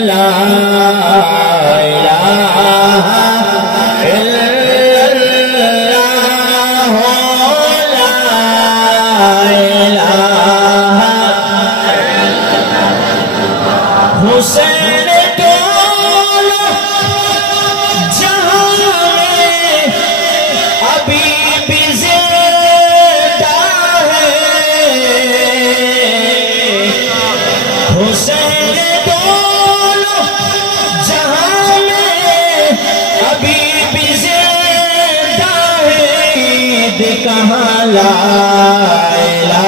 لا الہ الا اللہ لا الہ حسین دونوں جہاں میں ابھی بھی زندہ ہے حسین دونوں جہاں میں ابھی بھی زندہ ہے عید کہاں لا الہ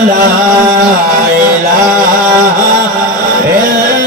لا الہ الا